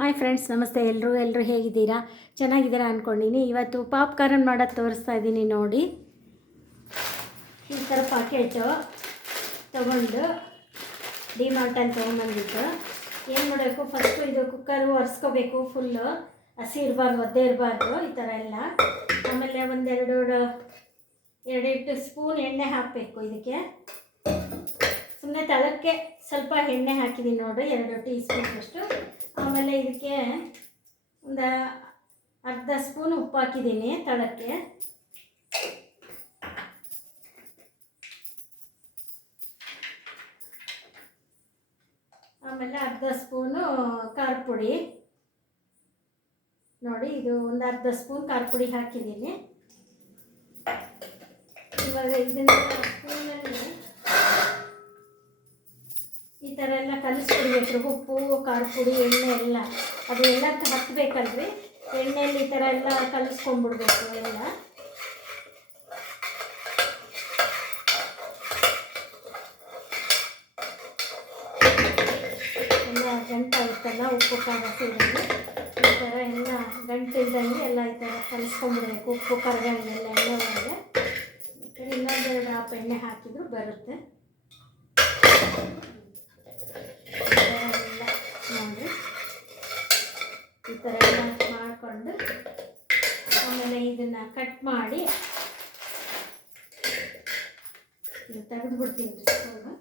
Hi friends, ನಮಸ್ತೆ. ಎಲ್ಲರೂ ಎಲ್ಲರೂ ಹೇಗಿದ್ದೀರಾ? ಚೆನ್ನಾಗಿದ್ದೀರಾ ಅಂದ್ಕೊಂಡಿನಿ ಇವತ್ತು ಪಾಪ್ಕಾರ್ನ್ ಮಾಡೋದು ತೋರಿಸ್ತಾ ಇದ್ದೀನಿ ನೋಡಿ. ಈ ಥರ ಪಾಕೆಟು ತೊಗೊಂಡು ಡಿಮಾರ್ಟಲ್ಲಿ ತೊಗೊಂಬಂದಿದ್ದು ಏನು ಮಾಡಬೇಕು? ಫಸ್ಟು ಇದು ಕುಕ್ಕರು ಒರೆಸ್ಕೋಬೇಕು ಫುಲ್ಲು ಹಸಿ ಇರಬಾರ್ದು, ಒದ್ದೆ ಇರಬಾರ್ದು, ಈ ಥರ ಎಲ್ಲ. ಆಮೇಲೆ ಒಂದೆರಡು ಎರಡೆರಡು ಸ್ಪೂನ್ ಎಣ್ಣೆ ಹಾಕಬೇಕು ಇದಕ್ಕೆ. ಸುಮ್ಮನೆ ತಳಕ್ಕೆ ಸ್ವಲ್ಪ ಎಣ್ಣೆ ಹಾಕಿದ್ದೀನಿ ನೋಡ್ರಿ, ಎರಡು ಟೀ ಸ್ಪೂನಷ್ಟು ಆಮೇಲೆ ಇದಕ್ಕೆ ಒಂದು ಅರ್ಧ ಸ್ಪೂನ್ ಉಪ್ಪು ಹಾಕಿದ್ದೀನಿ ತಳಕ್ಕೆ. ಆಮೇಲೆ ಅರ್ಧ ಸ್ಪೂನು ಖಾರ ಪುಡಿ. ನೋಡಿ, ಇದು ಒಂದು ಅರ್ಧ ಸ್ಪೂನ್ ಖಾರ ಪುಡಿ ಹಾಕಿದ್ದೀನಿ ಇವಾಗ ಇದನ್ನ ಸ್ಪೂನಲ್ಲಿ ಥರ ಎಲ್ಲ ಕಲಿಸ್ಕೊಡ್ಬೇಕು. ಉಪ್ಪು ಖಾರ ಪುಡಿ ಎಣ್ಣೆ ಎಲ್ಲ. ಅದು ಎಲ್ಲ ಹತ್ತಬೇಕಲ್ರಿ ಎಣ್ಣೆಯಲ್ಲಿ ಈ ಥರ ಎಲ್ಲ ಕಲಿಸ್ಕೊಂಡ್ಬಿಡ್ಬೇಕು ಎಲ್ಲ. ಎಲ್ಲ ಗಂಟಾಗುತ್ತಲ್ಲ ಉಪ್ಪು, ಖಾರ ಸೇರಿದ್ರೆ? ಈ ಥರ ಎಲ್ಲ ಗಂಟಿಲ್ದಂಗೆ ಎಲ್ಲ ಈ ಥರ ಕಲಿಸ್ಕೊಂಡ್ಬಿಡ್ಬೇಕು. ಉಪ್ಪು ಖಾರಗಳನ್ನೆಲ್ಲ ಎಣ್ಣೆ ಒಳಗೆ. ಇನ್ನೊಂದೆರಡು ಆಪ್ ಎಣ್ಣೆ ಹಾಕಿದ್ರು ಬರುತ್ತೆ ಈ ಥರ ಎಲ್ಲ ನೋಡಿ ಈ ಥರ ಎಲ್ಲ ಮಾಡಿಕೊಂಡು ಆಮೇಲೆ ಕಟ್ ಮಾಡಿ ತೆಗೆದ್ಬಿಡ್ತೀನಿ ಬಿಡ್ತೀನಿ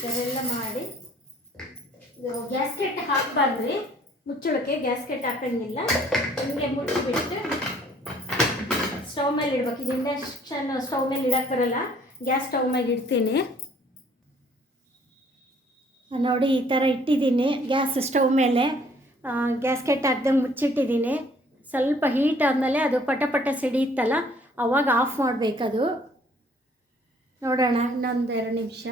ಥರ ಎಲ್ಲ ಮಾಡಿ ಇದು ಗ್ಯಾಸ್ಕೆಟ್ ಹಾಕಬಾರ್ದ್ರಿ. ಮುಚ್ಚಳಕ್ಕೆ ಗ್ಯಾಸ್ಕೆಟ್ ಹಾಕಂಗಿಲ್ಲ. ಹಿಂಗೆ ಮುಚ್ಚಿಬಿಟ್ಟು ಸ್ಟವ್ ಮೇಲೆ ಇಡ್ಬೇಕು. ಇದು ಇಂಡಕ್ಷನ್ ಸ್ಟವ್ ಮೇಲೆ ಬರಲ್ಲ ಗ್ಯಾಸ್ ಸ್ಟವ್ ಮೇಲೆ ಇಡ್ತೀನಿ. ನೋಡಿ, ಈ ಥರ ಇಟ್ಟಿದ್ದೀನಿ. ಗ್ಯಾಸ್ ಸ್ಟವ್ ಮೇಲೆ ಗ್ಯಾಸ್ಕೆಟ್ ಹಾಕ್ದಂಗೆ ಮುಚ್ಚಿಟ್ಟಿದ್ದೀನಿ. ಸ್ವಲ್ಪ ಹೀಟ್ ಆದಮೇಲೆ ಅದು ಪಟ ಪಟ ಸಿಡಿಯುತ್ತಲ್ಲ, ಅವಾಗ ಆಫ್ ಮಾಡಬೇಕದು. ನೋಡೋಣ ಇನ್ನೊಂದು ಎರಡು ನಿಮಿಷ.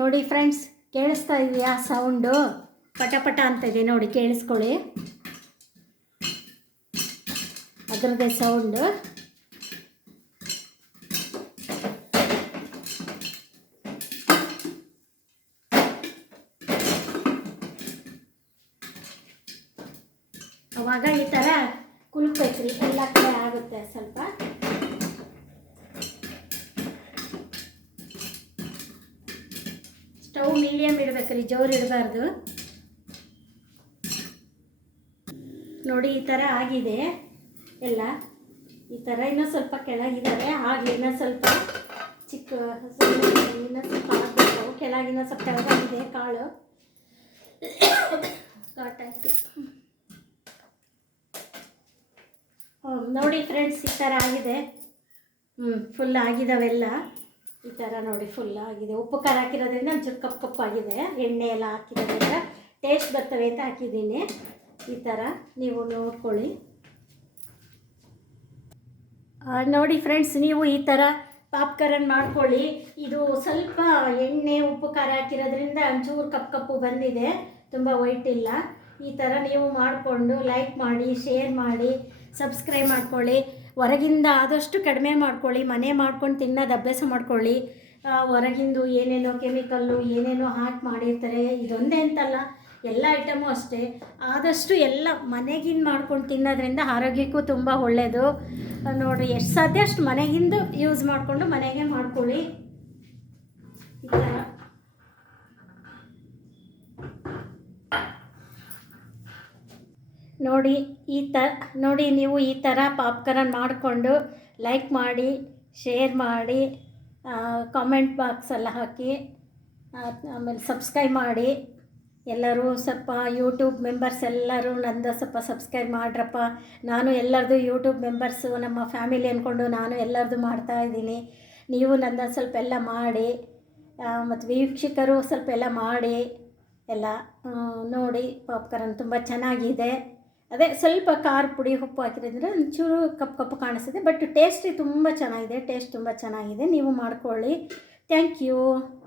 ನೋಡಿ ಫ್ರೆಂಡ್ಸ್, ಕೇಳಿಸ್ತಾ ಇದೆಯಾ ಸೌಂಡು ಪಟ ಪಟ ಅಂತ ಇದೆ ನೋಡಿ, ಕೇಳಿಸ್ಕೊಳ್ಳಿ. ಅದರದ್ದೇ ಸೌಂಡು ಅವಾಗ ಈ ಥರ ಕುಲ್ಕೈತ್ರಿ, ಎಲ್ಲ ಸ್ಟವ್ ಮೀಡಿಯಮ್ ಇಡಬೇಕ್ರಿ ಜೋರು ಇಡಬಾರ್ದು. ನೋಡಿ, ಈ ಥರ ಆಗಿದೆ. ಎಲ್ಲ, ಈ ಥರ ಇನ್ನೂ ಸ್ವಲ್ಪ ಕೆಳಗಿದ್ದಾರೆ, ಆಗಲಿ ಇನ್ನೂ ಸ್ವಲ್ಪ ಚಿಕ್ಕ, ಇನ್ನೂ ಸ್ವಲ್ಪ ಆಗಬೇಕು. ಕೆಳಗಿನ ಸ್ವಲ್ಪ ಕೆಳಗಾಗಿದೆ ಕಾಳು. ನೋಡಿ ಫ್ರೆಂಡ್ಸ್ ಈ ಥರ ಆಗಿದೆ. ಹ್ಞೂ ಫುಲ್ ಆಗಿದಾವೆಲ್ಲ. ಈ ಥರ ನೋಡಿ ಫುಲ್ ಆಗಿದೆ. ಉಪ್ಪು ಖಾರ ಹಾಕಿರೋದ್ರಿಂದ ಒಂಚೂರು ಕಪ್ಪು ಕಪ್ಪಾಗಿದೆ ಎಣ್ಣೆ ಎಲ್ಲ ಹಾಕಿರೋದ್ರಿಂದ ಟೇಸ್ಟ್ ಬರ್ತವೆ ಅಂತ ಹಾಕಿದ್ದೀನಿ. ಈ ಥರ ನೀವು ನೋಡ್ಕೊಳ್ಳಿ. ನೋಡಿ ಫ್ರೆಂಡ್ಸ್ ನೀವು ಈ ಥರ ಪಾಪ್ಕಾರ್ನ್ ಮಾಡ್ಕೊಳ್ಳಿ. ಇದು ಸ್ವಲ್ಪ ಎಣ್ಣೆ, ಉಪ್ಪು ಖಾರ ಹಾಕಿರೋದ್ರಿಂದ ಒಂಚೂರು ಕಪ್ಪು ಕಪ್ಪು ಬಂದಿದೆ. ತುಂಬ ವೈಟ್ ಇಲ್ಲ. ಈ ಥರ ನೀವು ಮಾಡಿಕೊಂಡು ಲೈಕ್ ಮಾಡಿ ಶೇರ್ ಮಾಡಿ. ಸಬ್ಸ್ಕ್ರೈಬ್ ಮಾಡ್ಕೊಳ್ಳಿ. ಹೊರಗಿಂದ ಆದಷ್ಟು ಕಡಿಮೆ ಮಾಡ್ಕೊಳ್ಳಿ. ಮನೆ ಮಾಡ್ಕೊಂಡು ತಿನ್ನೋದು ಅಭ್ಯಾಸ ಮಾಡ್ಕೊಳ್ಳಿ. ಹೊರಗಿಂದು ಏನೇನೋ ಕೆಮಿಕಲ್ಲು ಏನೇನೋ ಹಾಕಿ ಮಾಡಿರ್ತಾರೆ. ಇದೊಂದೇ ಅಂತಲ್ಲ, ಎಲ್ಲ ಐಟಮು ಅಷ್ಟೇ. ಆದಷ್ಟು ಎಲ್ಲ ಮನೆಗಿಂದ ಮಾಡ್ಕೊಂಡು ತಿನ್ನೋದ್ರಿಂದ ಆರೋಗ್ಯಕ್ಕೂ ತುಂಬ ಒಳ್ಳೆಯದು ನೋಡಿರಿ, ಎಷ್ಟು ಸಾಧ್ಯ ಅಷ್ಟು ಮನೆಗಿಂದು ಯೂಸ್ ಮಾಡಿಕೊಂಡು ಮನೆಗೆ ಮಾಡ್ಕೊಳ್ಳಿ. ಈ ಥರ ನೋಡಿ ಈ ತ ನೋಡಿ ನೀವು ಈ ಥರ ಪಾಪ್ಕಾರ್ನ್ ಮಾಡಿಕೊಂಡು ಲೈಕ್ ಮಾಡಿ ಶೇರ್ ಮಾಡಿ ಕಾಮೆಂಟ್ ಬಾಕ್ಸ್ ಎಲ್ಲ ಹಾಕಿ ಆಮೇಲೆ ಸಬ್ಸ್ಕ್ರೈಬ್ ಮಾಡಿ. ಎಲ್ಲರೂ ಸ್ವಲ್ಪ ಯೂಟ್ಯೂಬ್ ಮೆಂಬರ್ಸ್ ಎಲ್ಲರೂ ನಂದು ಸ್ವಲ್ಪ ಸಬ್ಸ್ಕ್ರೈಬ್ ಮಾಡ್ರಪ್ಪ. ನಾನು ಎಲ್ಲರದು ಯೂಟ್ಯೂಬ್ ಮೆಂಬರ್ಸು ನಮ್ಮ ಫ್ಯಾಮಿಲಿ ಅಂದ್ಕೊಂಡು ನಾನು ಎಲ್ಲರದು ಮಾಡ್ತಾ ಇದ್ದೀನಿ. ನೀವು ನಂದು ಸ್ವಲ್ಪ ಎಲ್ಲ ಮಾಡಿ ಮತ್ತು ವೀಕ್ಷಕರು ಸ್ವಲ್ಪ ಎಲ್ಲ ಮಾಡಿ, ಎಲ್ಲ ನೋಡಿ ಪಾಪ್ಕಾರ್ನ್ ತುಂಬ ಚೆನ್ನಾಗಿದೆ. ಅದೇ ಸ್ವಲ್ಪ ಖಾರ ಪುಡಿ, ಉಪ್ಪು ಹಾಕಿರೋದ್ರೆ ಒಂಚೂರು ಕಪ್ಪು ಕಪ್ಪು ಕಾಣಿಸ್ತಿದೆ ಬಟ್ ಟೇಸ್ಟಿ ತುಂಬ ಚೆನ್ನಾಗಿದೆ ಟೇಸ್ಟ್ ತುಂಬ ಚೆನ್ನಾಗಿದೆ, ನೀವು ಮಾಡ್ಕೊಳ್ಳಿ. Thank you